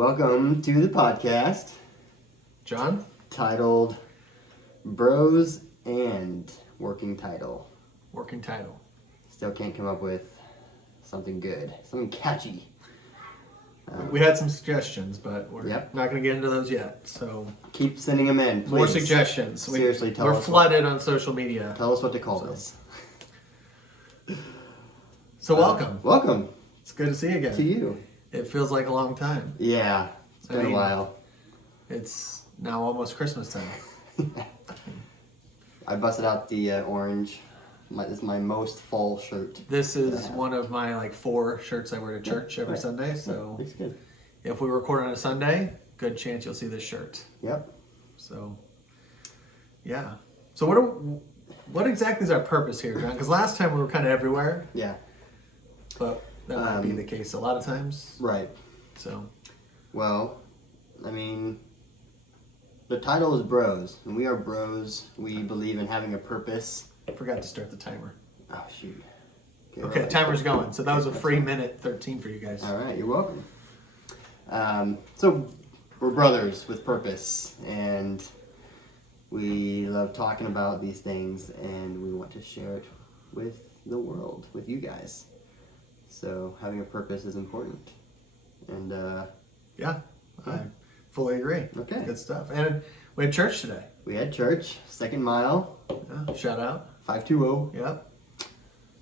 Welcome to the podcast. John? Titled Bros and Working Title. Working title. Still can't come up with something good. Something catchy. We had some suggestions, but we're Yep. not going to get into those yet. So Keep sending them in, please. more suggestions. Seriously, tell we're us flooded on social media. Tell us what to call this. So welcome. Welcome It's good to see you again. to you. It feels like a long time. Yeah, it's been a while. It's now almost Christmas time. I busted out the orange. This is my most fall shirt. This is one of my 4 shirts I wear to church every right. Sunday. So Looks good. if we record on a Sunday, good chance you'll see this shirt. Yep. So yeah. So what exactly is our purpose here, John? Because last time we were kind of everywhere. Yeah. But that might be the case a lot of times. Right. So, Well, I mean, the title is Bros, and we are bros. We believe in having a purpose. I forgot to start the timer. Oh, shoot. Okay, timer's going. So that was a free minute 13 for you guys. All right, you're welcome. So we're brothers with purpose, and we love talking about these things, and we want to share it with the world, with you guys. So having a purpose is important. And Yeah, I fully agree. Okay. Good stuff. And we had church today. we had church, second mile, Yeah, shout out. 520. Yep.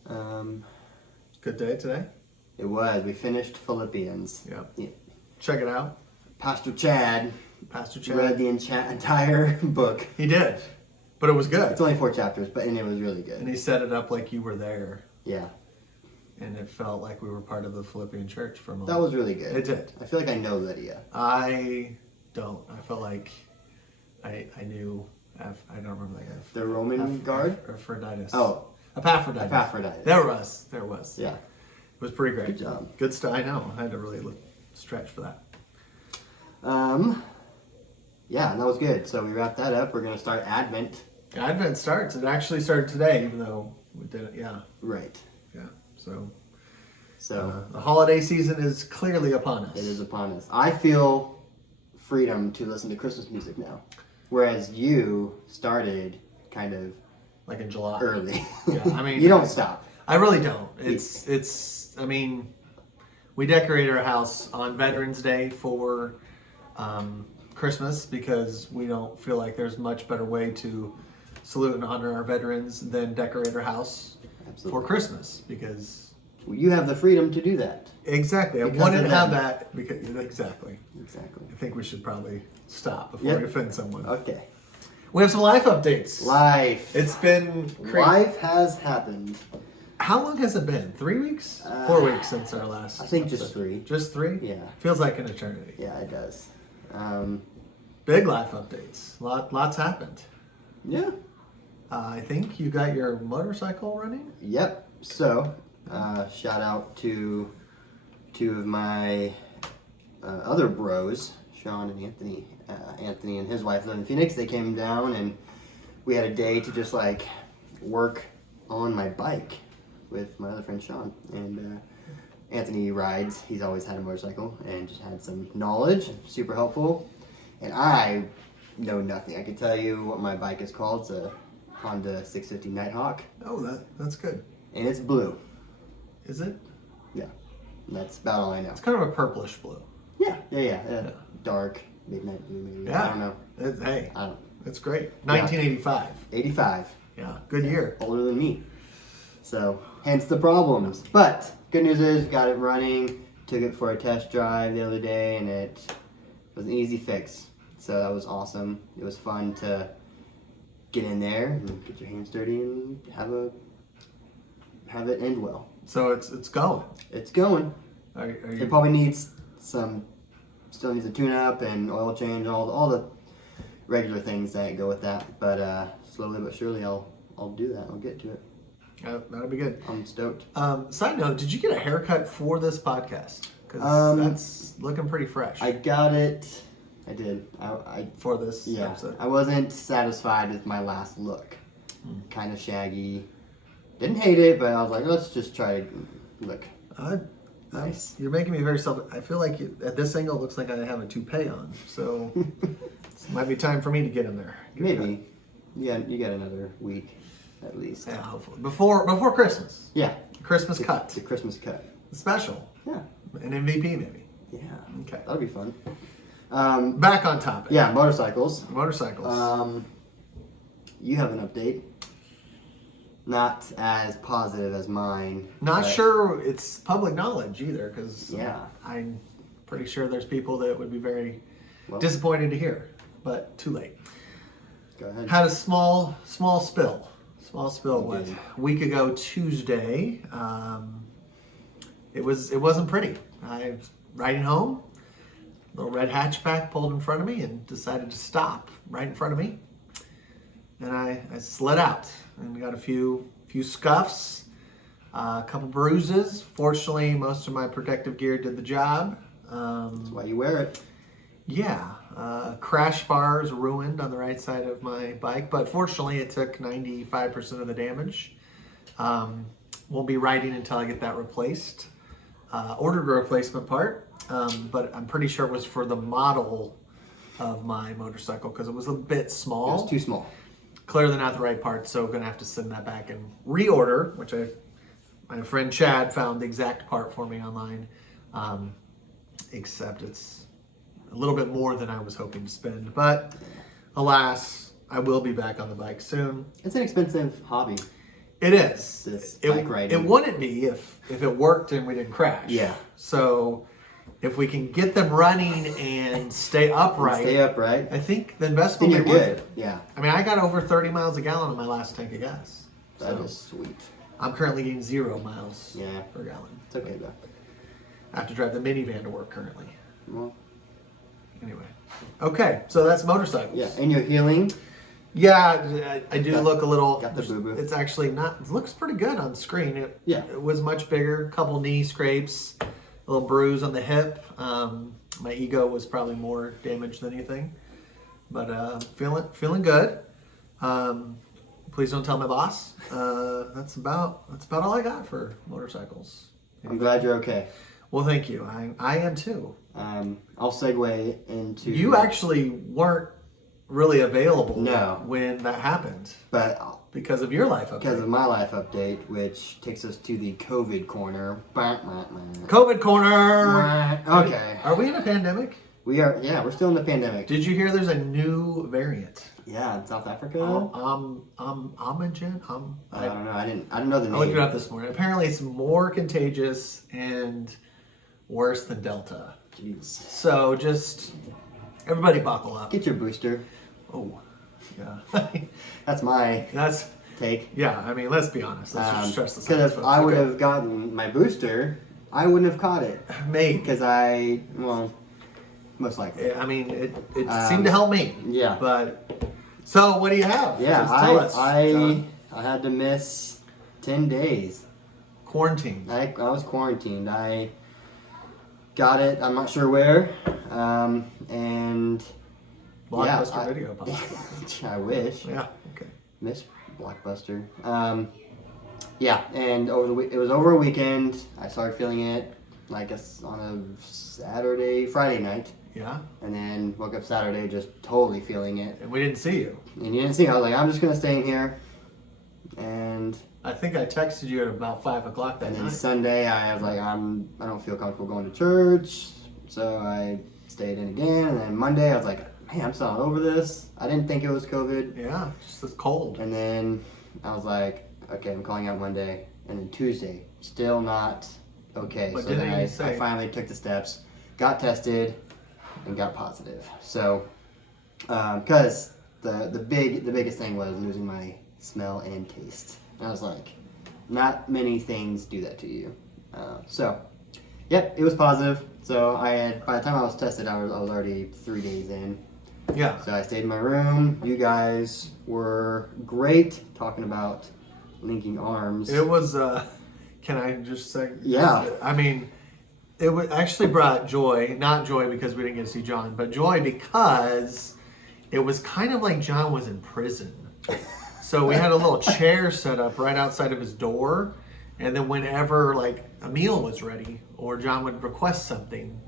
Um, Good day today. it was. We finished Philippians. Yep. Yeah. Check it out. Pastor Chad Pastor Chad. read the entire book. He did. But it was good. It's only 4 chapters, and it was really And good. he set it up like you were there. Yeah, And it felt like we were part of the Philippian church for a moment. that was really good. It did. I feel like I know Lydia. I don't. I felt like I knew. I don't remember that guy. The Roman guard? Epaphroditus. Oh, Epaphroditus. Epaphroditus. There was. Yeah. It was pretty great. Good job. Good stuff. I know. I had to really stretch for that. Yeah, and that was good. So we wrapped that up. We're gonna start Advent. Advent starts. It actually started today, even though we did it. Yeah. Right. Yeah. So So the holiday season is clearly upon us. it is upon us. I feel freedom to listen to Christmas music now, whereas you started kind of Like in July. early. Yeah. I mean, you don't stop. I really don't. It's. I mean, we decorate our house on Veterans Day for Christmas because we don't feel like there's much better way to salute and honor our veterans than decorate our house Absolutely. for Christmas because You have the freedom to do that. exactly. Because I wanted of to have them. that because exactly. Exactly. I think we should probably stop before Yep. we offend someone. Okay. We have some life updates. Life. It's been crazy. Life has happened. How long has it been? 3 weeks? 4 weeks since our last. I think just episode. 3. Just 3? Yeah. Feels like an eternity. Yeah, it does. Big life updates. Lots happened. Yeah. I think you got your motorcycle running. Yep. So, shout out to 2 of my other bros, Sean and Anthony. Anthony and his wife live in Phoenix. They came down and we had a day to just work on my bike with my other friend Sean. And Anthony rides. He's always had a motorcycle and just had some knowledge. Super helpful. And I know nothing. I can tell you what my bike is called. It's a Honda 650 Nighthawk. Oh, that's good. And it's blue. Is it? Yeah. That's about all I know. It's kind of a purplish blue. Yeah. Dark, midnight blue maybe. Yeah. I don't know. Hey, I don't. it's great. 1985. 85. Yeah, good year. Older than me. So, hence the problems. But, good news is, got it running. Took it for a test drive the other day, and it was an easy fix. So, that was awesome. It was fun to get in there and get your hands dirty and have it end well. So it's going. It's going. Are It you? probably needs still needs a tune-up and oil change, all the regular things that go with that. But slowly but surely, I'll do that. I'll get to it. That'll be good. I'm stoked. Side note: did you get a haircut for this podcast? Because that's looking pretty fresh. I got it. I did. I for this yeah. episode. I wasn't satisfied with my last look. Kind of shaggy. Didn't hate it, but I was like, let's just try to look. Nice. You're making me very self. I feel like at this angle, it looks like I have a toupee on. So it might be time for me to get in there. Maybe. Yeah, you got another week at least. Yeah, hopefully before Christmas. Yeah. Christmas cut. The Christmas cut. Special. Yeah. An MVP maybe. Yeah. Okay. That'll be fun. Back on topic. Yeah, motorcycles. Motorcycles. You have an update. Not as positive as mine. Not but sure it's public knowledge either, because Yeah. I'm pretty sure there's people that would be very Well, disappointed to hear, but too late. Go ahead. Had a small spill. What? did. A week ago Tuesday. It wasn't pretty. I was riding home. Little red hatchback pulled in front of me and decided to stop right in front of me. And I slid out and got a few scuffs, a couple bruises. Fortunately, most of my protective gear did the job. That's why you wear it. Yeah, crash bars ruined on the right side of my bike, but fortunately it took 95% of the damage. Won't be riding until I get that replaced. Ordered a replacement part, but I'm pretty sure it was for the model of my motorcycle because it was a bit small. It was too small. Clearly not the right part, so gonna have to send that back and reorder, which my friend Chad found the exact part for me online. Except it's a little bit more than I was hoping to spend, but alas, I will be back on the bike soon. It's an expensive hobby. It is. This bike riding. It wouldn't be if it worked and we didn't crash. Yeah. So if we can get them running and stay upright, I think the investment Then will you're be worth good. it. Yeah. I mean, I got over 30 miles a gallon on my last tank of gas. That So is sweet. I'm currently getting 0 miles Yeah. per gallon. It's okay though. I have to drive the minivan to work currently. Well, Anyway. Okay, so that's motorcycles. yeah, and you're healing. Yeah, I do look a little. got the boo-boo. It's actually not. It looks pretty good on screen. Yeah. It was much bigger. Couple knee scrapes, a little bruise on the hip. My ego was probably more damaged than anything, but feeling good. Please don't tell my boss. That's about all I got for motorcycles. I'm glad you're okay. Well, thank you. I am too. I'll segue into. You actually weren't really available No. when that happened But because of your life update. because of my life update, which takes us to the COVID corner. COVID corner. Okay. Are we in a pandemic? We are. Yeah, we're still in the pandemic. Did you hear there's a new variant? Yeah, in South Africa. Omigen. I don't know. I didn't know the I looked it name. up this morning. Apparently, it's more contagious and worse than Delta. Jeez. So just everybody buckle up. Get your booster. Oh, yeah. That's my That's take. yeah. I mean, let's be honest. Let's just stress this. Because if I would have gotten my booster, I wouldn't have caught it. maybe. Because most likely. I mean, it seemed to help me. Yeah. But so, what do you have? Yeah, Just tell us, John. I had to miss 10 days. Quarantine. I was quarantined. I got it. I'm not sure where. And Blockbuster yeah, video. Possibly. I wish. Yeah. Okay. Miss Blockbuster. Yeah, and it was over a weekend. I started feeling it, like on a Friday night, Yeah. and then woke up Saturday just totally feeling it. And we didn't see you. And you didn't see. I was like, I'm just gonna stay in here, and I think I texted you at about 5 o'clock that and then night. Sunday I was like, I don't feel comfortable going to church, so I stayed in again. And then Monday I was like, man, I'm still not over this. I didn't think it was COVID. Yeah, just this cold. And then I was like, okay, I'm calling out Monday. And then Tuesday, still not okay. But so didn't then you say- I finally took the steps, got tested, and got positive. So, because the biggest thing was losing my smell and taste. And I was like, not many things do that to you. So, yep, it was positive. So by the time I was tested, I was already 3 days in. Yeah. So I stayed in my room. You guys were great talking about linking arms. It was, can I just say? Yeah. I mean, it actually brought joy. Not joy because we didn't get to see John, but joy because it was kind of like John was in prison. So we had a little chair set up right outside of his door, And then whenever like a meal was ready or John would request something,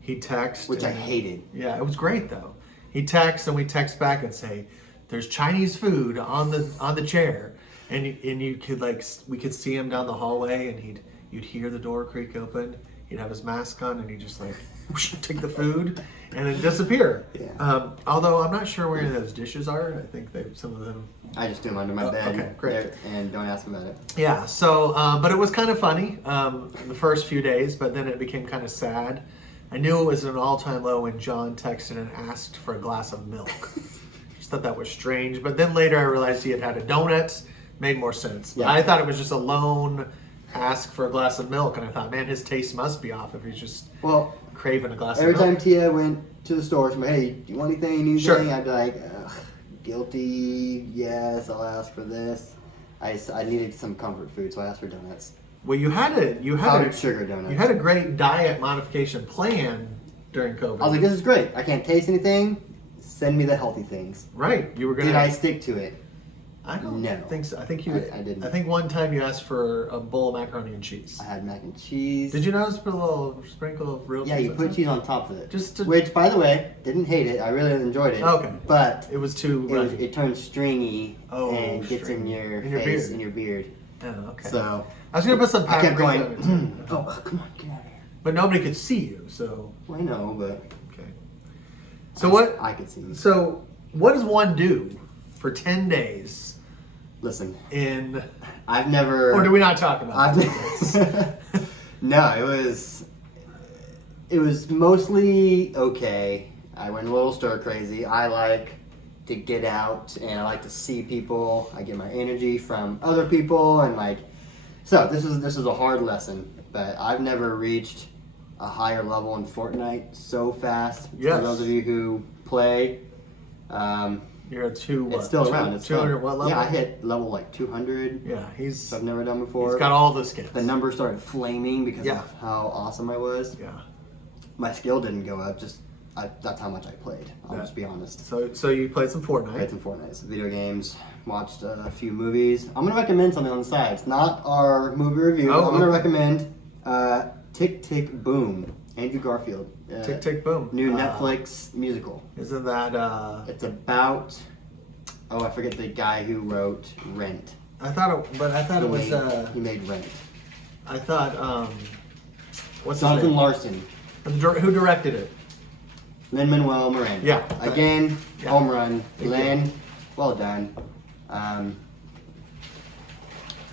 he'd text. Which I hated. Yeah, it was great though. He'd text and we'd text back and say, "There's Chinese food on the chair," and you could we could see him down the hallway, and you'd hear the door creak open. He'd have his mask on, and he'd just like take the food and then disappear. Yeah. Although I'm not sure where any of those dishes are. I think some of them. I just do them under my bed. Okay, great. And don't ask about it. Yeah. So, but it was kind of funny the first few days, but then it became kind of sad. I knew it was an all-time low when John texted and asked for a glass of milk. Just thought that was strange. But then later I realized he had had a donut. Made more sense. Yeah. I thought it was just a lone ask for a glass of milk, and I thought, man, his taste must be off if he's just craving a glass of milk. Every time Tia went to the store, she'd be like, "Hey, do you want anything? Need Sure. anything?" I'd be like, "Ugh, guilty. Yes, I'll ask for this." I needed some comfort food, so I asked for donuts. Well, you had Powdered sugar donuts. You had a great diet modification plan during COVID. I was like, "This is great. I can't taste anything. Send me the healthy things." Right, you were gonna. Did I stick to it? I don't No. think so. I think I didn't. I think one time you asked for a bowl of macaroni and cheese. I had mac and cheese. Did you notice put a little sprinkle of real cheese? Yeah, you on put top? cheese on top of it. Just to- Which, by the way, didn't hate it. I really enjoyed it. Okay. But It was too runny. it turns stringy and gets in stringy. your In your face, beard. in your beard. Oh, okay. So I was gonna put some I kept paprika going, on it, too. oh, come on, get out of here. But nobody could see you, so Well, I know, but okay. So what? I could see you. So what does one do for 10 days Listen, in? I've never. Or do we not talk about this? No, it was mostly okay. I went a little stir crazy. I like to get out and I like to see people. I get my energy from other people and so this is a hard lesson, but I've never reached a higher level in Fortnite so fast. Yes. For those of you who play, You're at what? it's still around. It's 200 fun. what level? Yeah, I hit level 200. Yeah, Which I've never done before. he's got all the skins. The number started flaming because Yeah. of how awesome I was. Yeah. My skill didn't go up. That's how much I played. I'll Yeah. just be honest. So you played some Played Fortnite. some Fortnite, some video games, watched a few movies. I'm gonna recommend something on the side. It's not our movie review. Oh, but I'm gonna okay. recommend Tick Tick Boom. Andrew Garfield. Tick Tick Boom. New Netflix musical. Isn't that? It's about. Oh, I forget the guy who wrote Rent. I thought it was. He made Rent. I thought. What's his Jonathan name? Larson. Who directed it? Lin-Manuel Miranda. Yeah. Again, Yeah. home run. Thank Lin, well done.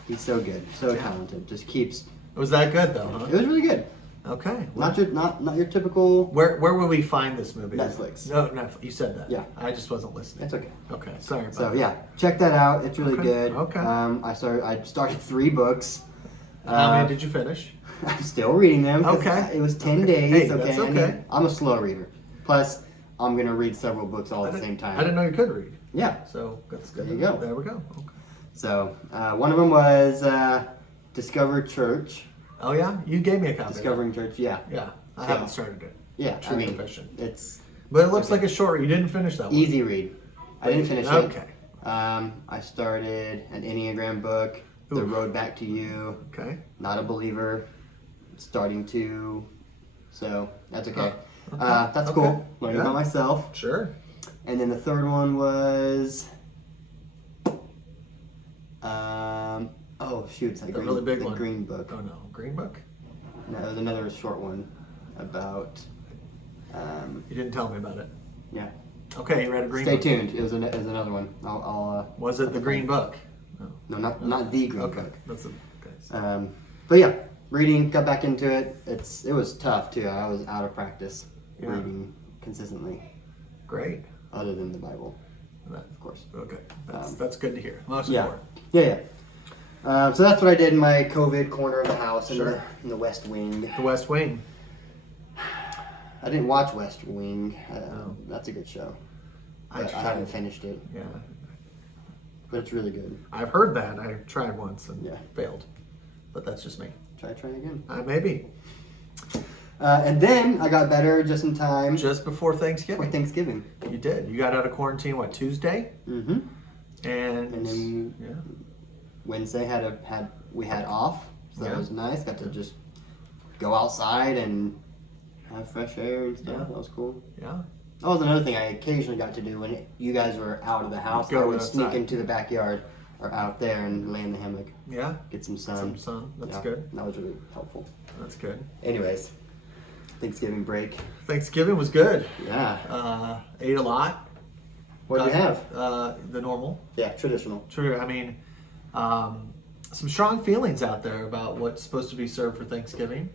He's so good, so talented. Just keeps. Was that good though? Huh? It was really good. Okay. Not your typical. Where will we find this movie? Netflix. No, Netflix. You said that. Yeah. I just wasn't listening. It's okay. Okay. Sorry about So that. yeah, check that out. It's really Okay, good. okay. I started 3 books. How many did you finish? I'm still reading them. 'cause Okay. It was 10 Okay. days. Hey, okay. that's okay. I'm a slow reader. Plus, I'm gonna read several books all at the same I time. didn't know you could read. Yeah. So that's good. There you go. There we go. Okay. So one of them was Discover Church. Oh yeah, you gave me a copy. Discovering Church. Yeah. Yeah, I So- haven't started it. Yeah. True I mean, confession. it's But it looks like a short. You didn't finish that one. easy read. I didn't finish it. Okay. I started an Enneagram book, The Oof. Road Back to You. Okay. Not a believer. Starting to. So that's okay. Okay. That's Okay. cool. Learning Yeah. about myself. Sure. And then the third one was. Oh shoot! It's that The green, really big the one. green book. Oh no, Green Book. No, it was another short one about. You didn't tell me about it. Yeah. Okay, you read a Green Stay Book. tuned. It was another one. I'll Was it the Green Book? No. No, not the green Okay. book. That's okay. But yeah, reading, got back into it. It was tough too. I was out of practice Yeah. reading consistently, Great. other than the Bible, That- of course. Okay. That's good to hear. Most Yeah, important. yeah. So that's what I did in my COVID corner of the house Sure. in the West Wing. The West Wing. I didn't watch West Wing. No. That's a good show. I But I haven't finished it, Yeah. but it's really good. I've heard that. I tried once and Yeah. failed. But that's just me. Try again. Maybe. And then I got better just in time Just before for Thanksgiving. Thanksgiving. You did. You got out of quarantine, what, Tuesday? Mm-hmm. And And then yeah. Wednesday had we had off, so that Yeah. was nice. Got to just go outside and have fresh air and stuff. Yeah. That was cool. Yeah. That was another thing I occasionally got to do when you guys were out of the house. Go I would sneak outside. into the backyard or out there and lay in the hammock, Yeah. get some sun. Some sun. That's Yeah, good. That was really helpful. That's good. Anyways, Thanksgiving break. Thanksgiving was good. Yeah. Ate a lot. What did you have? The normal. Yeah, traditional. True. I mean, some strong feelings out there about what's supposed to be served for Thanksgiving.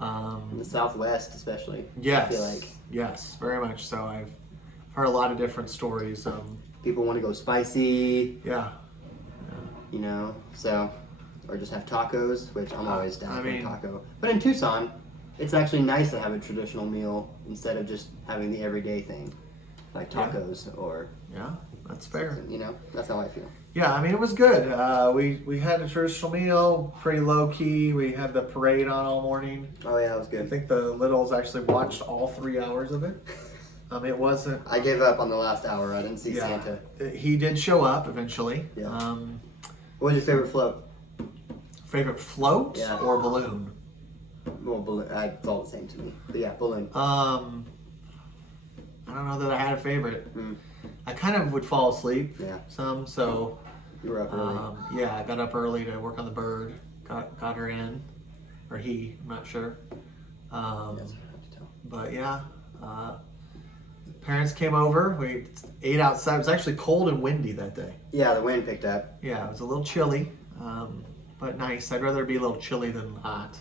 In the Southwest, especially. Yes. I feel like Yes, very much so. I've heard a lot of different stories. people want to go spicy, Yeah. you know, so, or just have tacos, which I'm always down I for a mean- taco. But in Tucson, it's actually nice to have a traditional meal instead of just having the everyday thing, like Yeah. tacos or, Yeah, that's fair. you know, that's how I feel. Yeah, I mean, it was good. We had a traditional meal, pretty low key. We had the parade on all morning. Oh yeah, that was I good. think the littles actually watched all 3 hours of it. It wasn't. I gave up on the last hour. I didn't see Yeah, Santa. he did show up eventually. Yeah. What was your favorite float? Favorite float Yeah. or balloon? Well, balloon. It's all the same to me. But yeah, balloon. I don't know that I had a favorite. I kind of would fall asleep. Yeah. Some so. You were up early. Yeah, I got up early to work on the bird. Got her in, or he. I'm not sure. Yes, I have to tell. But yeah, parents came over. We ate outside. It was actually cold and windy that day. Yeah, the wind picked up. Yeah, it was a little chilly, but nice. I'd rather it be a little chilly than hot.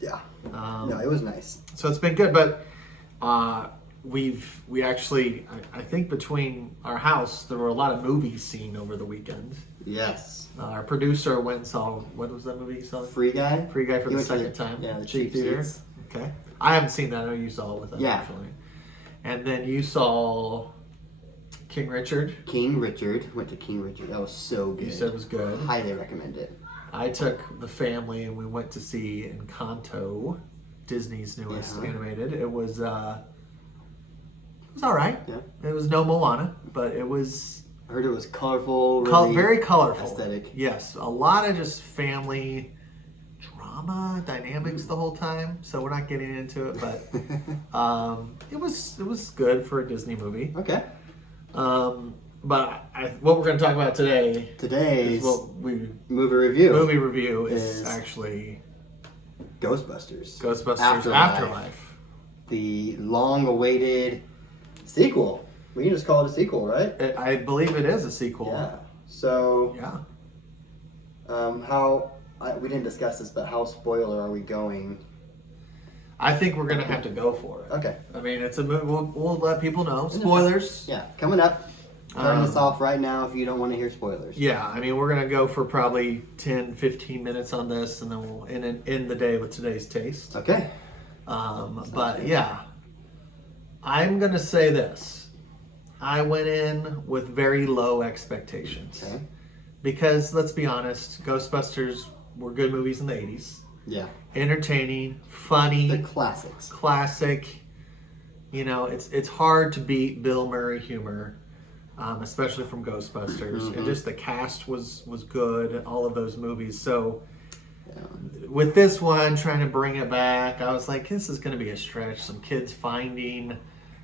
Yeah. No, it was nice. So it's been good, but we actually, I think between our house, there were a lot of movies seen over the weekend. Yes. Our producer went and saw, what was that movie you saw? Free Guy. Free Guy for He the went to second time. Yeah, the Cheap cheap theater. seats. Okay. I haven't seen that. I know you saw it with us, Yeah. actually. And then you saw King Richard. King Richard. Went to King Richard. That was so good. You said it was good. Highly recommend it. I took the family and we went to see Encanto, Disney's newest Yeah. animated. It was all right. Yeah. It was no Moana, but it was I heard it was colorful. Really very colorful. Aesthetic. Yes, a lot of just family drama dynamics the whole time. So we're not getting into it, but it was good for a Disney movie. Okay. But what we're going to talk about today Today's is what we movie review. movie review is is actually Ghostbusters. Ghostbusters Afterlife. The long-awaited sequel. We can just call it a sequel, right? I believe it is a sequel. Yeah. So, Yeah. we didn't discuss this, but how spoiler are we going? I think we're gonna have to go for it. Okay. I mean, it's a movie. We'll let people know. Spoilers. Yeah, coming up. Turn this off right now if you don't want to hear spoilers. Yeah, I mean, we're gonna go for probably 10, 15 minutes on this, and then we'll end the day with today's taste. Okay. But yeah, I'm gonna say this. I went in with very low expectations. Okay. Because let's be honest, Ghostbusters were good movies in the 80s. Yeah. Entertaining, funny, The classics. classic. You know, it's hard to beat Bill Murray humor, especially from Ghostbusters. And just the cast was good, all of those movies. So with this one, trying to bring it back, I was like, this is going to be a stretch. Some kids finding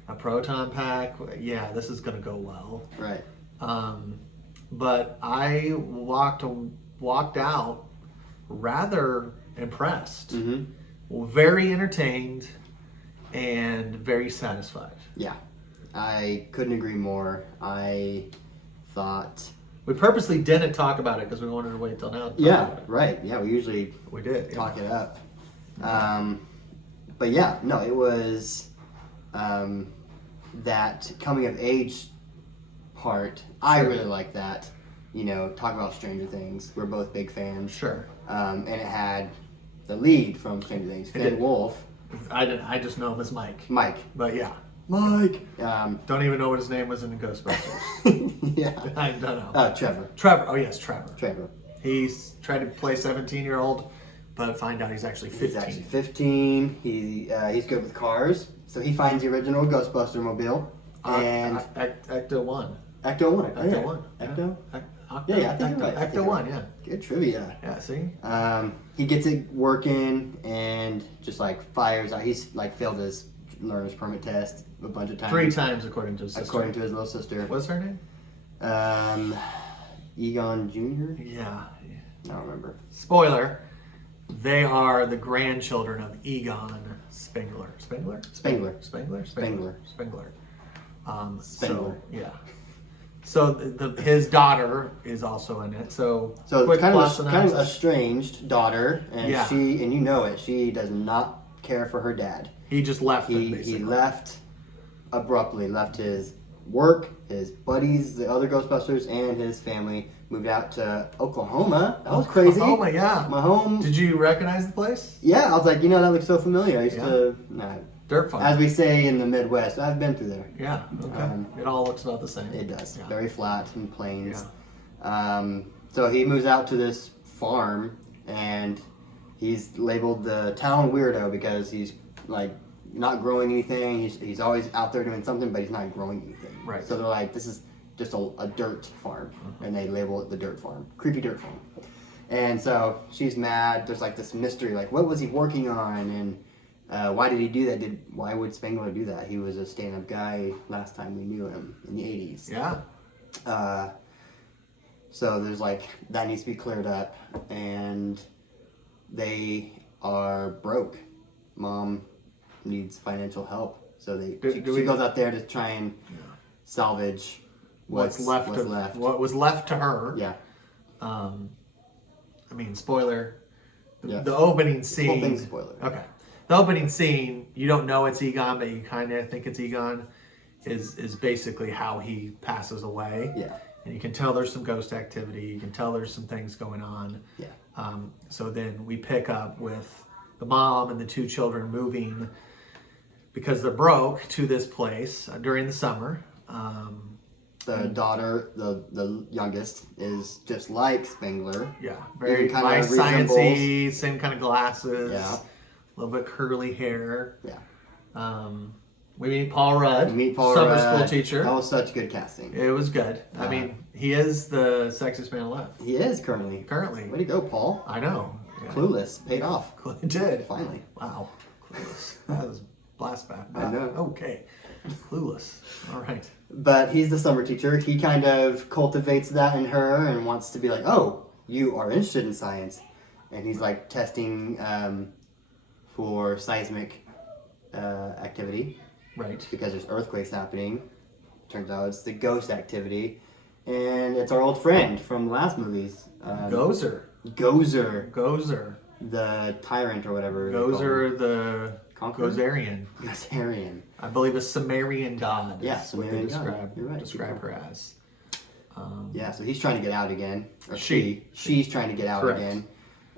a proton pack. Yeah, this is going to go well. Right. But I walked out rather impressed, very entertained, and very satisfied. Yeah. I couldn't agree more. I thought... We purposely didn't talk about it because we wanted to wait till now. To talk Yeah, about it. right. Yeah, we usually We did. talk it up. But yeah, no, it was that coming of age part. I really like that. You know, talk about Stranger Things. We're both big fans. Sure. And it had the lead from Stranger Things, Finn did. Wolf. I just know him as Mike. Mike. But yeah. Mike. Don't even know what his name was in the Ghostbusters. Yeah. I don't know. Trevor. Trevor. Oh, yes, Trevor. Trevor. He's tried to play 17-year-old, but find out he's actually 15. He's actually 15. He's good with cars, so he finds the original Ghostbuster mobile. And Ecto 1. Ecto 1. Ecto 1. Ecto? Yeah, I think you're right. Ecto 1, yeah. Good trivia. Yeah, see? He gets it working and just like fires out. He's like failed his learner's permit test a bunch of times. 3 times, according to his sister. According to his little sister. What's her name? Egon Jr.? Yeah. I don't remember. Spoiler, they are the grandchildren of Egon Spengler. Spengler. Spengler. So, yeah. So his daughter is also in it. So it's kind of synopsis. estranged daughter, and Yeah. and you know it. She does not care for her dad. He just left them, He basically. left abruptly. Left his work, his buddies, the other Ghostbusters, and his family. Moved out to Oklahoma. That was crazy. Oklahoma, yeah. My home. Did you recognize the place? Yeah, I was like, that looks so familiar. I used to. Nah, Dirt farm. as we say in the Midwest, I've been through there. Yeah. Okay. It all looks about the same. It does. Yeah. Very flat and plains. So he moves out to this farm, and he's labeled the town weirdo because he's like not growing anything. He's always out there doing something, but he's not growing anything. Right. So they're like, this is just a dirt farm, and they label it the dirt farm. Creepy dirt farm. And so she's mad. There's like this mystery, like what was he working on, and why did he do that? Why would Spengler do that? He was a stand-up guy last time we knew him in the 80s. Yeah. So there's like, that needs to be cleared up, and they are broke. Mom needs financial help, so she goes out there to try and salvage what's left. What was left to her. Yeah. I mean, spoiler. Yeah. The opening scene. Whole thing's spoiler. Okay. The opening scene, you don't know it's Egon, but you kind of think it's Egon, is basically how he passes away. Yeah. And you can tell there's some ghost activity. You can tell there's some things going on. Yeah. So then we pick up with the mom and the 2 children moving because they're broke to this place during the summer. The daughter, the youngest, is just like Spengler. Yeah, very kind nice, of sciencey, same kind of glasses. Yeah. A little bit curly hair. Yeah. We meet Paul Rudd, summer Rudd. school teacher. That was such good casting. It was good. I mean, he is the sexiest man alive. He is currently. Way to go, Paul. I know. Yeah. Clueless. Paid off. It did. Finally. Wow. Clueless. That was blast back. I know. Okay. Clueless. All right. But he's the summer teacher. He kind of cultivates that in her and wants to be like, oh, you are interested in science. And he's like testing for seismic activity. Right. Because there's earthquakes happening. Turns out it's the ghost activity. And it's our old friend from the last movies. Gozer. The tyrant or whatever. Gozer the Conqueror? Gozerian. I believe a Sumerian god. Yeah, is what they Sumerian god. You're right. describe her as. Yeah, so he's trying to get out again. Or She's trying to get out correct. again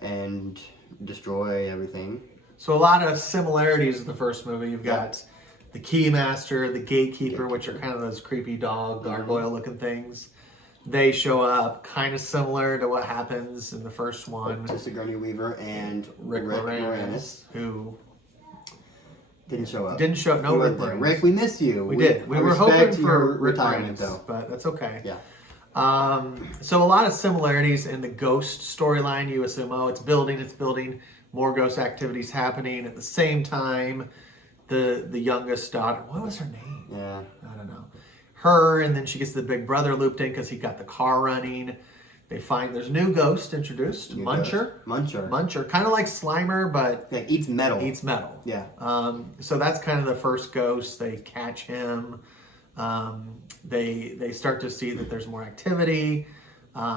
and destroy everything. So a lot of similarities with the first movie. You've got the Keymaster, the Gatekeeper, which are kind of those creepy dog, gargoyle-looking things. They show up kind of similar to what happens in the first one. To Sigourney Weaver and Rick Moranis, who didn't show up. No, We Rick were there. Moranis. Rick, we miss you. We did. We I were respect hoping your for Rick retirement, Moranis, though. but that's okay. Yeah. So a lot of similarities in the ghost storyline. You assume, it's building. More ghost activities happening at the same time. The youngest daughter, what was her name? Yeah. I don't know. Her, and then she gets the big brother looped in because he got the car running. They find there's a new ghost introduced, Muncher. Kind of like Slimer, but eats metal. Yeah. Yeah. So that's kind of the first ghost. They catch him. They start to see that there's more activity.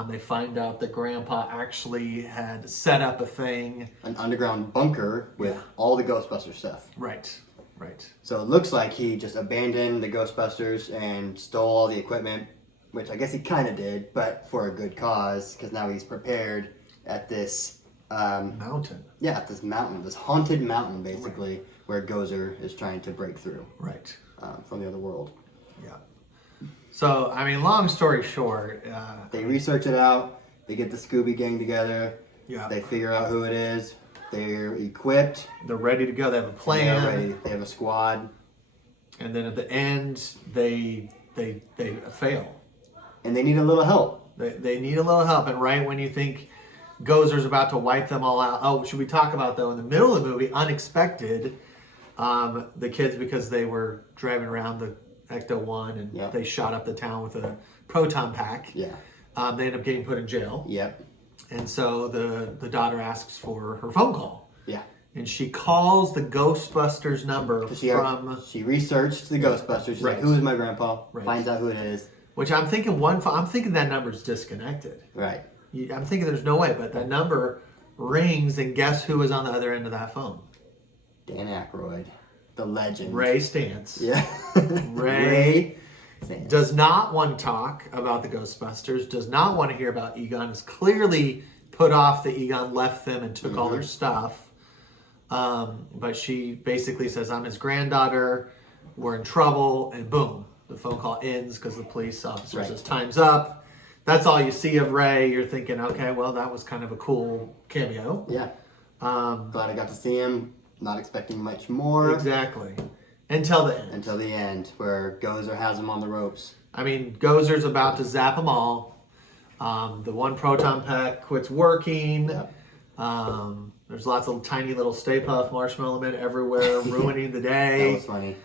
They find out that Grandpa actually had set up a thing. An underground bunker with all the Ghostbuster stuff. Right. So it looks like he just abandoned the Ghostbusters and stole all the equipment, which I guess he kind of did, but for a good cause, because now he's prepared at this... mountain. Yeah, at this mountain, this haunted mountain, basically, where Gozer is trying to break through. Right. From the other world. Yeah. So, I mean, long story short... they research it out, they get the Scooby Gang together, Yeah. they figure out who it is, they're equipped. They're ready to go. They have a plan. They're ready. They have a squad. And then at the end, they fail. And they need a little help. They need a little help. And right when you think Gozer's about to wipe them all out. Oh, should we talk about, though, in the middle of the movie, unexpected, the kids, because they were driving around the Ecto-1 and they shot up the town with a proton pack. Yeah. They end up getting put in jail. Yep. And so the daughter asks for her phone call. Yeah. And she calls the Ghostbusters number from... She researched the Ghostbusters. She's like, who is my grandpa? Right. Finds out who it is. Which I'm thinking that number's disconnected. Right. I'm thinking there's no way, but that number rings, and guess who was on the other end of that phone? Dan Aykroyd, the legend. Ray Stantz. Yeah. Ray Stantz. Does not want to talk about the Ghostbusters, does not want to hear about Egon, is clearly put off that Egon left them and took all their stuff. But she basically says, I'm his granddaughter, we're in trouble, and boom, the phone call ends because the police officer says, time's up. That's all you see of Ray. You're thinking, okay, well, that was kind of a cool cameo. Yeah. Glad I got to see him. Not expecting much more. Exactly. Until the end. Until the end, where Gozer has him on the ropes. I mean, Gozer's about to zap them all. The one proton pack quits working. Yep. There's lots of tiny little Stay Puft Marshmallow Men everywhere, ruining the day. That was funny.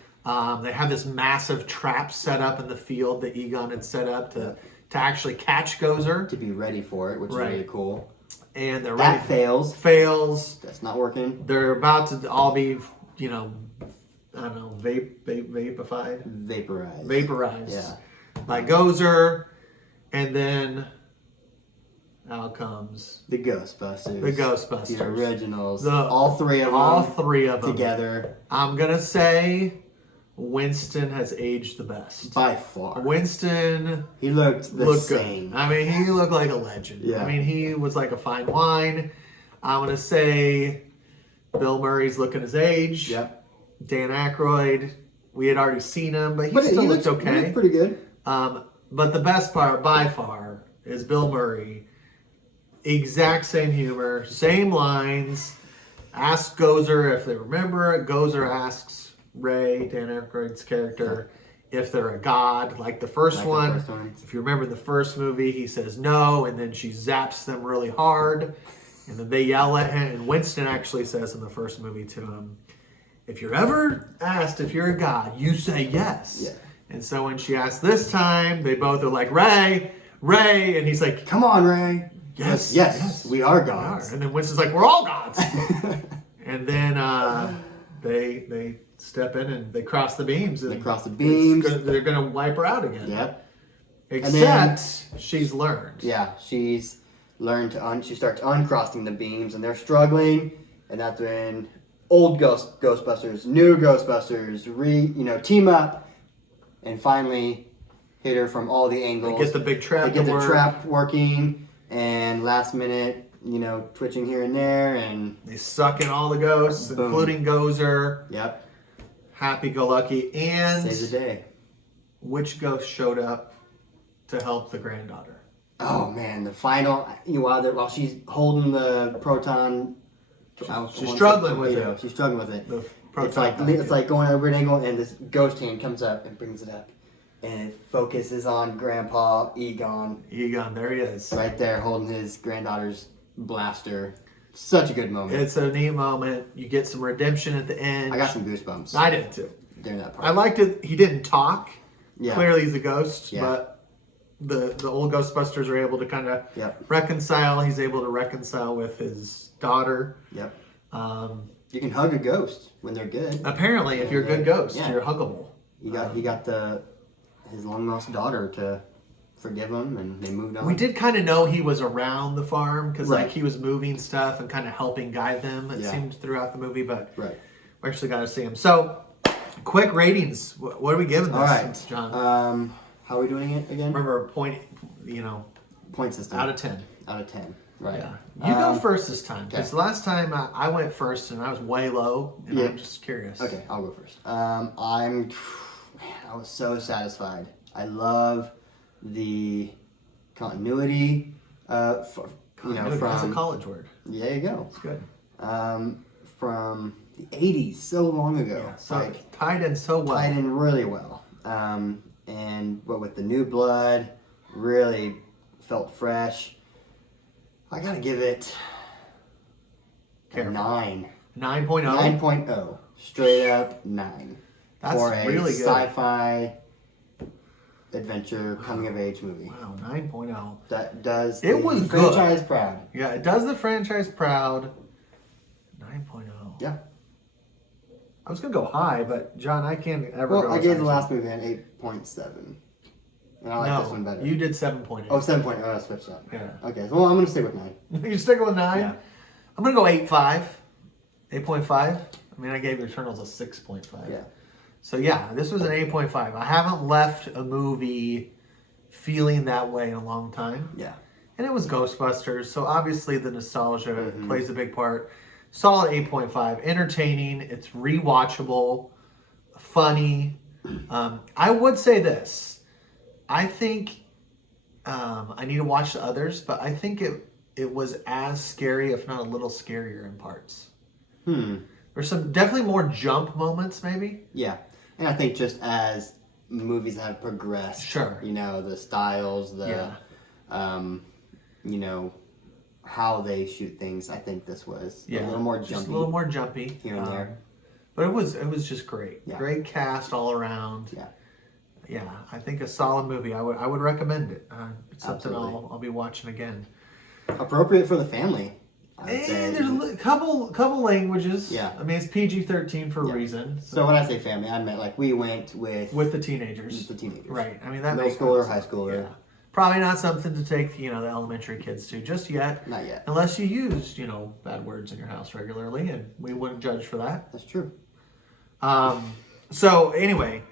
They have this massive trap set up in the field that Egon had set up to actually catch Gozer. To be ready for it, which is really cool. And they're ready. That fails. Fails. That's not working. They're about to all be, I don't know, vaporized. Vaporized. Yeah. By Gozer. And then out comes the Ghostbusters. The Ghostbusters. The originals. All three of them. All three of them. Together. I'm going to say Winston has aged the best. By far. Winston... He looked same. Good. I mean, he looked like a legend. Yeah. I mean, he was like a fine wine. I'm going to say Bill Murray's looking his age. Yep. Dan Aykroyd, we had already seen him, but he still looks okay. He looked pretty good. But the best part, by far, is Bill Murray. Exact same humor, same lines. Asks Gozer if they remember it. Gozer asks Ray, Dan Aykroyd's character, if they're a god, like the first one. If you remember the first movie, he says no, and then she zaps them really hard, and then they yell at him. And Winston actually says in the first movie to him, if you're ever asked if you're a god, you say yes. Yeah. And so when she asked this time, they both are like, Ray, and he's like, come on, Ray. Yes, we are gods. And then Winston's like, we're all gods. And then they step in and they cross the beams. And they're going to wipe her out again. Yep. Except she's learned. Yeah, she's learned to she starts uncrossing the beams, and they're struggling, and that's when old Ghostbusters, new Ghostbusters, team up, and finally hit her from all the angles. They get the big trap. They get the trap working, and last minute, twitching here and there, and they suck in all the ghosts, including Gozer. Yep. Happy-go-lucky, and saves the day. Which ghost showed up to help the granddaughter? Oh man, the final. While she's holding the proton. She's struggling with it. She's struggling with it. It's like going over an angle, and this ghost hand comes up and brings it up, and it focuses on Grandpa Egon. There he is, right there, holding his granddaughter's blaster. Such a good moment. It's a neat moment. You get some redemption at the end. I got some goosebumps. I did too. During that part. I liked it. He didn't talk. Yeah. Clearly he's a ghost, yeah. But the old Ghostbusters are able to kind of reconcile. He's able to reconcile with his daughter. Yep. You can hug a ghost when they're good. Apparently, if you're a good ghost, you're huggable. He got his long lost daughter to forgive him, and they moved on. We did kind of know he was around the farm because he was moving stuff and kind of helping guide them. It seemed throughout the movie, but we actually got to see him. So, quick ratings. What are we giving this, all right, John? How are we doing it again? Remember, point system. Out of 10. Out of 10. Right. Yeah. You go first this time because last time I went first and I was way low, and I'm just curious. Okay, I'll go first. I was so satisfied. I love the continuity. From that's a college word. There you go. It's good. From the 80s, so long ago. Yeah, so tied in so well. Tied in really well. And with the new blood, really felt fresh. I gotta give it a Careful. 9. 9.0? 9.0. Straight up 9. That's for a really good. sci-fi adventure coming of age movie. Wow, 9.0. That does It the was franchise good. proud. Yeah, it does the franchise proud. 9.0. Yeah. I was going to go high, but John, I can't ever Well, go I as gave high the as last movie an 8.7. And I like this one better. you did 7.8. Oh, 7.0. I switched up. Yeah. Okay, well, I'm going to stick with 9. You sticking with 9? Yeah. I'm going to go 8.5. 8.5. I mean, I gave Eternals a 6.5. Yeah. So, yeah, this was an 8.5. I haven't left a movie feeling that way in a long time. Yeah. And it was Ghostbusters, so obviously the nostalgia Mm-hmm. plays a big part. Solid 8.5. Entertaining. It's rewatchable. Funny. I would say this. I think I need to watch the others, but I think it was as scary, if not a little scarier in parts. There's some definitely more jump moments, maybe. Yeah. And I think just as movies have progressed, Sure. you know, the styles, you know, how they shoot things, I think this was a little more jumpy. Just a little more jumpy here and there. But it was just great. Yeah. Great cast all around. Yeah. Yeah, I think a solid movie. I would recommend it. It's something Absolutely. I'll be watching again. Appropriate for the family, I would say. And there's a couple languages. Yeah. I mean, it's PG-13 for a Yeah. reason. So when I say family, I meant like we went with the teenagers. the teenagers. Right. I mean, that Middle makes schooler, sense. high schooler. Yeah. Probably not something to take, the elementary kids to just yet. Not yet. Unless you use, bad words in your house regularly, and we wouldn't judge for that. That's true. So anyway,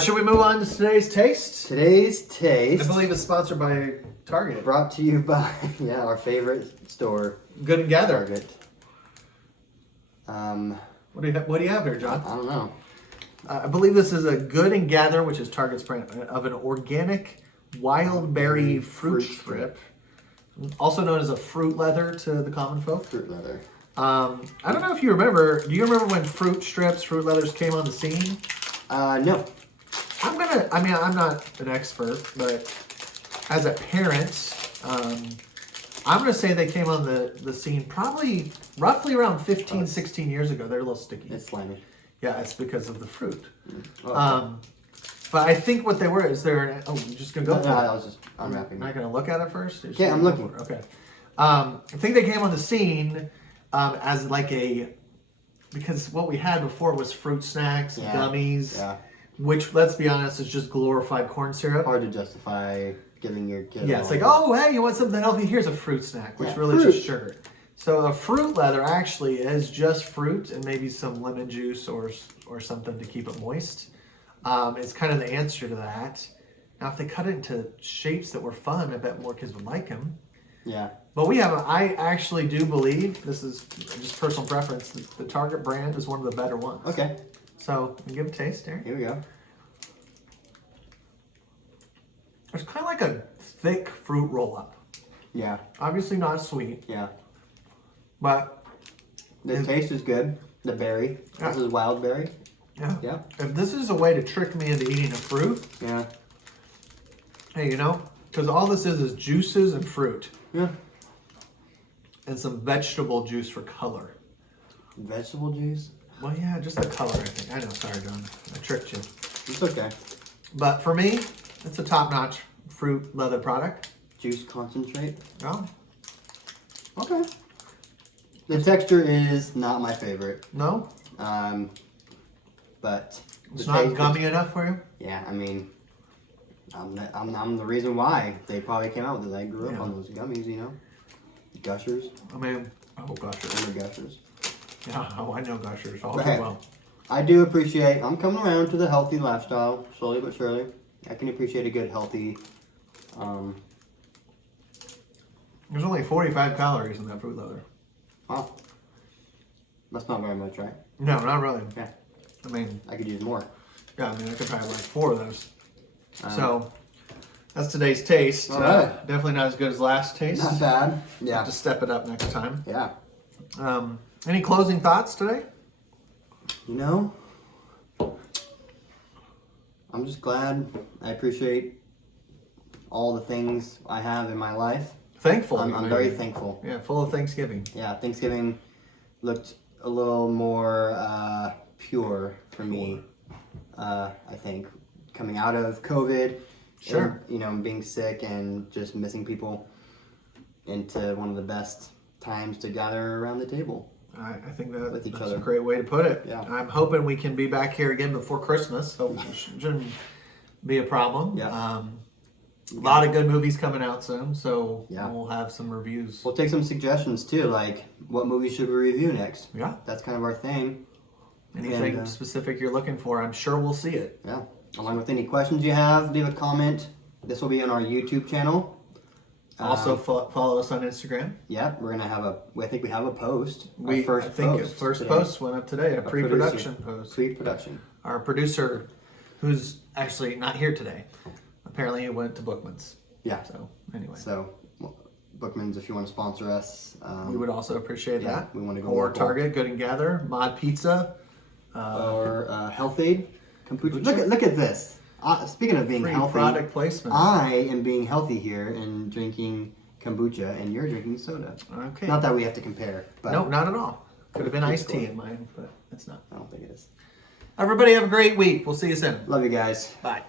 should we move on to today's taste? Today's taste I believe it's sponsored by Target. brought to you by our favorite store, Good and Gather. Target. What do you have here, John? I don't know. I believe this is a Good and Gather, which is Target's brand of an organic wild berry fruit strip, also known as a fruit leather to the common folk. Fruit leather. I don't know if you remember. Do you remember when fruit strips, fruit leathers came on the scene? No. I'm not an expert, but as a parent, I'm gonna say they came on the scene probably roughly around 15, 16 years ago. They're a little sticky. It's slimy. Yeah, it's because of the fruit. Oh, okay. But I think what they were is they're you're just gonna go No, for I it. was just unwrapping. Not gonna look at it first. Okay, I'm looking. Okay. I think they came on the scene as like because what we had before was fruit snacks, and Yeah, gummies, yeah. which let's be honest is just glorified corn syrup. Hard to justify giving your kid. Yeah, it's all like, that. oh, hey, you want something healthy? Here's a fruit snack, which Yeah, really fruit. just sugar. So a fruit leather actually is just fruit and maybe some lemon juice or something to keep it moist. It's kind of the answer to that. Now, if they cut it into shapes that were fun, I bet more kids would like them. Yeah. But I actually do believe, this is just personal preference, the Target brand is one of the better ones. Okay. So, we give it a taste here. Here we go. It's kind of like a thick fruit roll-up. Yeah. Obviously not sweet, Yeah. but The taste is good. The berry. Yeah. This is wild berry. yeah. Yeah. If this is a way to trick me into eating a fruit, Yeah. hey, because all this is juices and fruit Yeah. and some vegetable juice for color. Vegetable juice. Well, yeah, just the color, I think. I know, sorry, John. I tricked you. It's okay. But for me, it's a top-notch fruit leather product. Juice concentrate. Oh, Okay. The texture is not my favorite. no? But It's the not taste- gummy enough for you? Yeah, I mean, I'm the reason why they probably came out with it. I grew up Yeah. on those gummies, Gushers. I mean, oh, Gushers. Remember Gushers? Yeah, oh, I know Gushers all But too hey, well. I do appreciate. I'm coming around to the healthy lifestyle slowly but surely. I can appreciate a good healthy. There's only 45 calories in that fruit leather. Wow. That's not very much, right? No, not really. Yeah. I mean, I could use more. yeah, I could probably like 4 of those. So, that's today's taste. All right. Definitely not as good as last taste. Not bad. Have Yeah. to step it up next time. Yeah. Any closing thoughts today? I'm just glad. I appreciate all the things I have in my life. Thankful. I'm very thankful. Yeah, full of Thanksgiving. Yeah, Thanksgiving looked a little more pure for me. I think coming out of COVID, Sure. and, being sick and just missing people, into one of the best times to gather around the table. I think that's other. a great way to put it. Yeah. I'm hoping we can be back here again before Christmas. So it shouldn't be a problem. Yeah. A lot of good movies coming out soon, so Yeah. we'll have some reviews. We'll take some suggestions too, like what movies should we review next? Yeah. That's kind of our thing. Anything And, specific you're looking for, I'm sure we'll see it. Yeah. Along with any questions you have, leave a comment. This will be on our YouTube channel. Also, follow us on Instagram. Yeah, we're gonna have I think we have a post. Our I first think post first today. post went up today, a pre-production post. Pre-production. Our producer, who's actually not here today, apparently he went to Bookman's. Yeah. So anyway, So, Bookman's, if you want to sponsor us, we would also appreciate yeah, that. we want to go Or local. Target, Good and Gather, Mod Pizza, Or Health Aid, kombucha. Look at this. Speaking of being free healthy, product placement. I am being healthy here and drinking kombucha, and you're drinking soda. Okay. Not that we have to compare, but No, not at all. Could have been Keep iced tea going. in mine, but it's not. I don't think it is. Everybody have a great week. We'll see you soon. Love you guys. Bye.